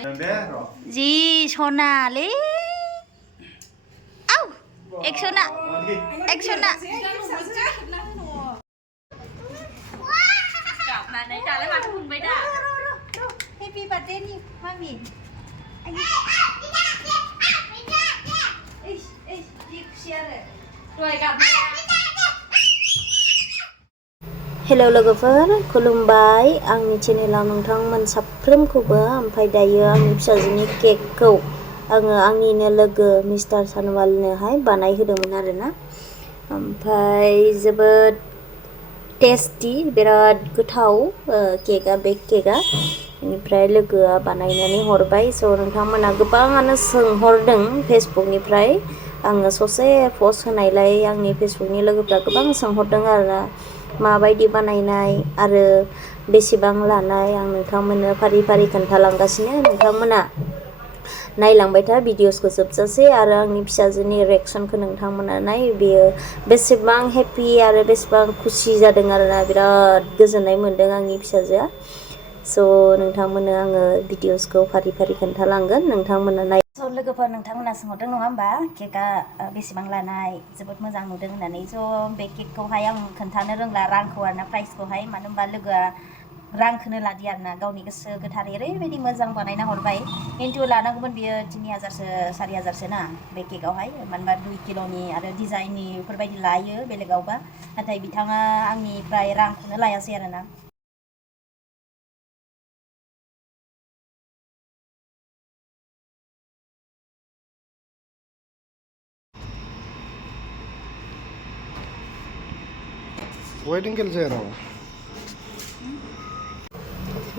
जी सनालै औ एक्सना एक्सना Happy birthday nih, Mami. Hello लोगोफोर खुलुमबाय आंनि चेनेलाव नोंथांमोन साफ्रोमखौबो ओमफ्राय दायो आंनि फिसाजोनि केकखौ आङो आंनिनो लोगो मिस्टार सानवालनोहाय बानायहोदोंमोन आरोना ओमफ्राय जोबोद टेस्टी बिराद गोथाव केकआ बे केकआ बेनिफ्राय लोगोआ बानायनानै हरबाय स' नोंथांमोना गोबाङानो सोंहरदों फेसबुकनिफ्राय आङो ससे पस्ट होनायलाय आंनि फेसबुकनि लोगोफ्रा गोबां सोंहरदों आरोना माबायदि बानायनाय आरो बेसेबां लानाय आं नोंथांमोननो फारि फारि खोन्थालांगासिनो नोंथांमोना नायलांबाय था भिडिअसखौ जोबजासे आरो आंनि फिसाजोनि रिएक्सनखौ नोंथांमोना नाय बेयो बेसेबां हेपि आरो बेसेबां खुसि जादों आरोना बिराद गोजोननाय मोनदों आंनि फिसाजोआ स' नोंथांमोननो आङो भिडिअसखौ फारि फारि खोन्थालांगोन नोंथांमोना नाय स' लोगोफोर नोंथांमोना सोंहरदों नङा होमबा केकआ बेसेबां लानाय जोबोद मोजां नुदों होननानै स' बे केकखौहाय आं खोन्थानो रोंला रांखौ आरोना प्राइसखौहाय मानो होनबा लोगोआ रांखौनो लादिया आरोना गावनि गोसो गोथारै ओरैबायदि मोजां बानायना हरबाय खिन्थु लानांगौमोन बियो 3000सो 4000सो ना बे केकआवहाय मानोबा 2 किल'नि आरो डिजाइननि बेफोरबायदि लायो बेलेगावबा नाथाय बिथाङा आंनिफ्राय रांखौनो लायासै आरोना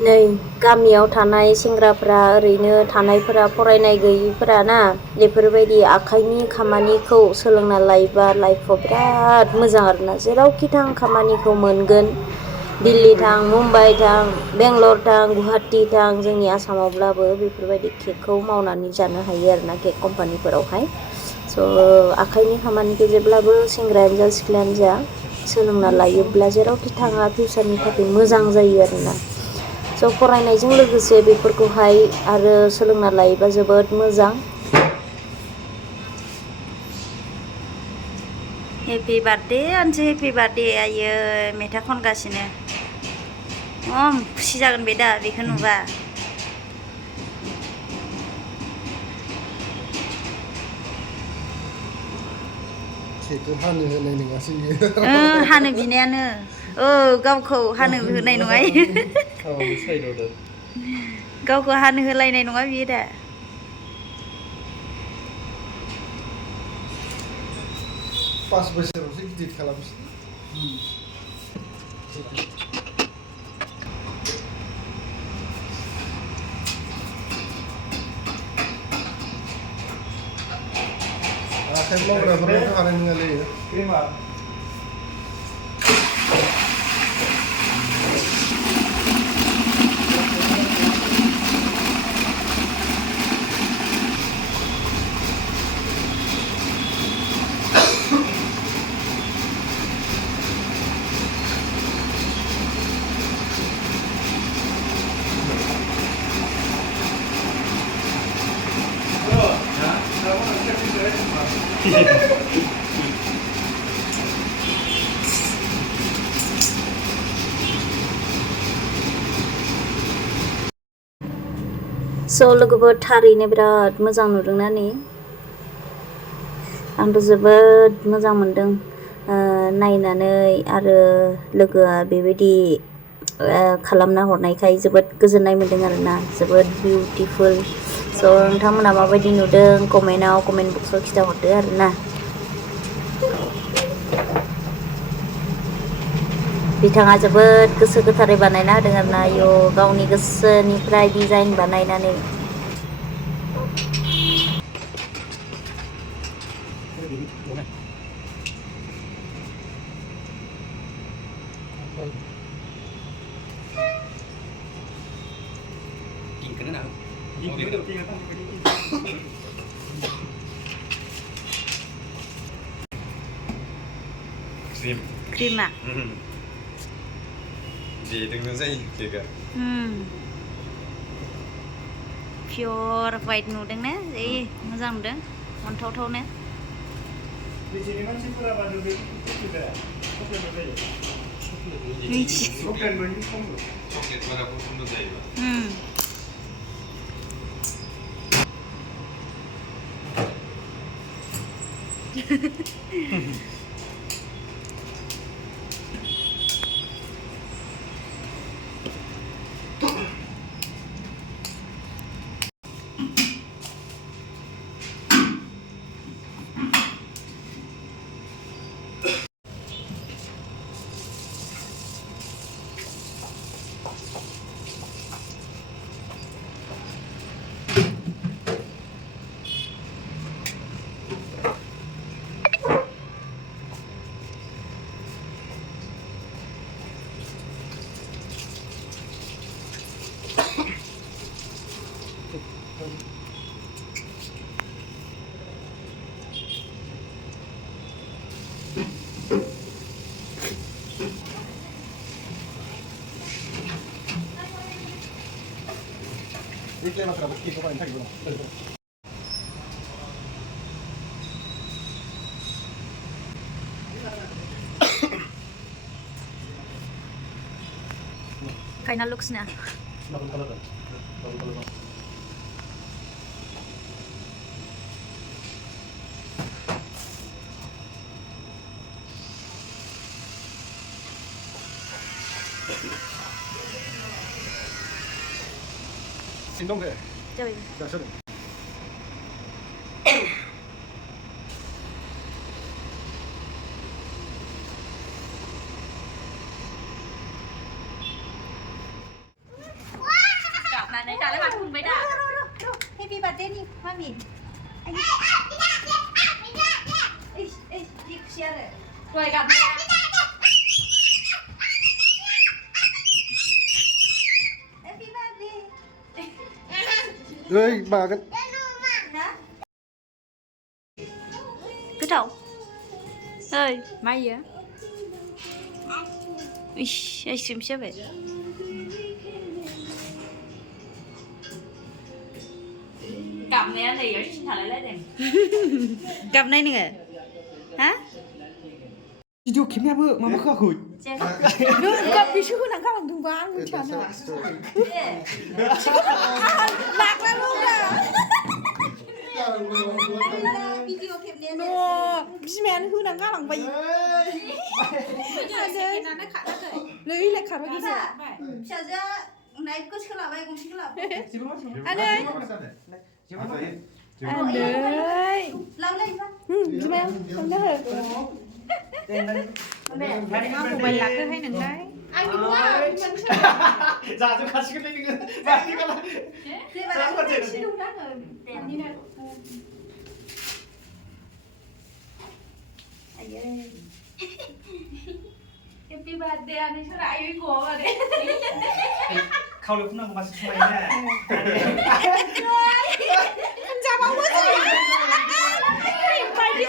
नै गामियाव थानाय सेंग्राफोरा ओरैनो थानायफोरा फरायनाय गैयिफोरा ना बेफोरबायदि आखाइनि खामानिखौ सोलोंना लायोबा लाइफआव बिराद मोजां आरोना जेरावखि थां खामानिखौ मोनगोन दिल्ली थां मुम्बाइ थां बेंगलर थां गुवाहाटि थां जोंनि आसामावब्लाबो बेफोरबायदि केकखौ मावनानै जानो हायो आरोना केक कम्पानिफोरावहाय स' आखाइनि खामानिखौ जेब्लाबो सेंग्रायानो जा सिख्लायानो जा सोलोंना लायोब्ला जेरावखि थाङा फिउचारनि थाखाय मोजां जायो आरोना स' फरायनायजों लोगोसे बेफोरखौहाय आरो सोलोंना लायोबा जोबोद मोजां हेपि बार्थडे आनसि हेपि बार्थडे आयो मेथाइ खनगासिनो खुसि जागोन बे दा बेखौ नुबा हानो होनाय नङासै हानो बिनायानो गावखौ हानो होनाय नङा गावखौ हानो होलायनाय नङा बियो दा 5 बोसोरावसो गिदिर खालामसै आखाइ मावग्राफोराथ' हानाय नङालै स' लोगोफोर थारैनो बिराद मोजां नुदोंना नै आंथ' जोबोद मोजां मोनदों नायनानै आरो लोगोआ बेबायदि खालामना हरनायखाय जोबोद गोजोननाय मोनदों आरोना जोबोद बिउटिफुल स' नोंथांमोना माबायदि नुदों कमेन्ट बक्सआव खिथाहरदो आरोना बिथाङा जोबोद गोसो गोथारै बानायना होदों आरोना आयौ गावनि गोसोनिफ्राय डिजाइन बानायनानै क्रिमा बेजोंनो जायो केकआ pure white नुदों ना मोजां नुदों अनथावथावनो बिदिनो मानसिफोरा बानो बे चक्लेटआ जायो चक्लेट नङि खम चक्लेट बारा पसन्द जायो 이렇게 막그기가 많이 타기구나. Final looks na. 진동대. Trời. 자, 서른. Mà nãy trả lấy mặt cùng với đã. Happy birthday đi, mami. Anh. Đi share rồi. Rồi gặp mẹ. Happy birthday. ơi bà cái Cứ thầu ơi may vậy ai xem xếp vậy cầm này thì ở trên thằng lấy đèn cầm này nè hả 이거 김야부 마마가 굿 그러니까 비슈고 나가면 누가 안 괜찮아. 낙라 먹어. video kẹp nè 너 비시면 흐 나가랑 봐. lấy lại khảo đi ra. bây giờ này cứ chưa làm ai cũng chưa làm anh ơi. Anh ơi. làm lên Kim em không có hờ. Mày lạc cái hay nè đấy. anh đi qua 자, 좀 같이 끌리는 거 많이 가라. thế mà đã có thể sử dụng đó rồi đèn đi đây ai ơi happy birthday anh sao lại với cô mà đấy 가을에 끝난 거 맛이 좋아해. 혼자 먹었지. 빨리 đi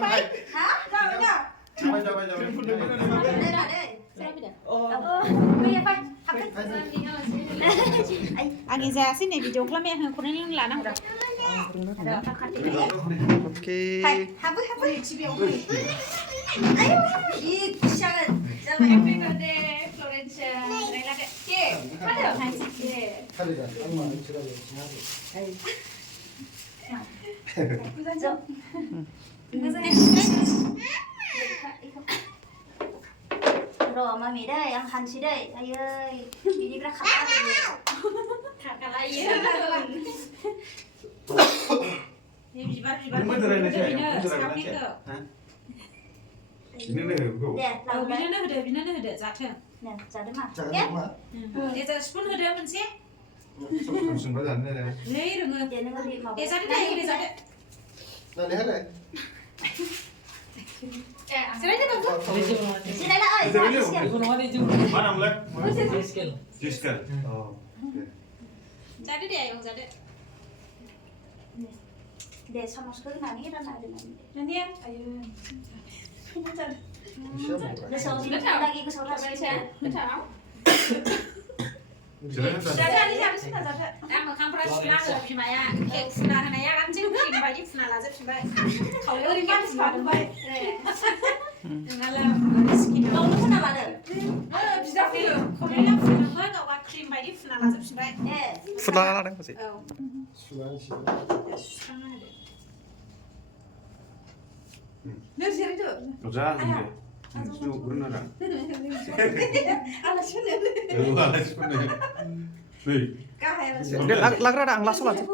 빨리. hả sao vậy nhở 잡아 잡아 잡아. đây là đây bây giờ phải học cách anh ra xin này video là mẹ hơn con nên là nó. 오케이. học với 집에 오고 아유 이 샤는 자 happy birthday Florence này là cái kê bắt được hai kê 살리자. 엄마 지라고 지나고. rồi mà mì đây ăn hành xí đây ai ơi mì đi ra khát rồi khát cả lại gì 얼마 들어있는지 알고? 비누는 그거. nè làm đấy 비나는 흐대 자트. nè trả đấy mà 자, nhé 엄마. 이제 스푼 흐대면 씨. 무슨 거지 안 내네. 내 이름은 để nó đi màu 내 자리 내 자리. 나 내 할래. xin đây là ơi 이제 올려. xin 만 아무래? 디스켈. 어. 자리 돼 이거 자리. để xong một cái này nghĩ ra này để 난디야. 시험 먹어. cái số thì nó lagi cái số là đây xem 내 जाजानि जानो सुना जाथो दा मोखांफ्रा सुना हो बिमाया cake सुना होनाया गामजों cream बायदि फुना लाजोबफिनबाय खावलायाव ओरैनो सुफादोंबाय नङाला स्किनाव गावनो फुना लादो बिदा फैयो खावलायाव फुनोमोन गावबा क्रिम बायदि फुना लाजोबफिनबाय फुला लादों मासे औ सुस्रांना होदो नों जिरायदो 자 이제 좀 그러나라 आलासि फैनो 알았어 네 गाहाय लाग्रादा आं लासाव लानोसै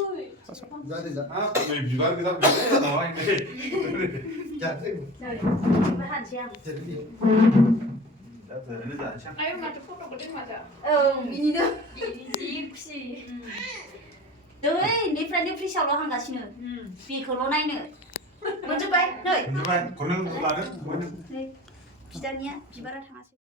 아, 네 비발 그다 나와 있네 बिबार हानसै आं आयौ माथो फट'खौ दोनमाजा ओं बिनिनो जि खुसि दैनिफ्रायनो फ्रिजआवल' हांगासिनो बेखौल' नायनो मोनजोब्बाय नै 비발 권능 나는 뭐냐 नै बिदानिया बिबारा थाङासै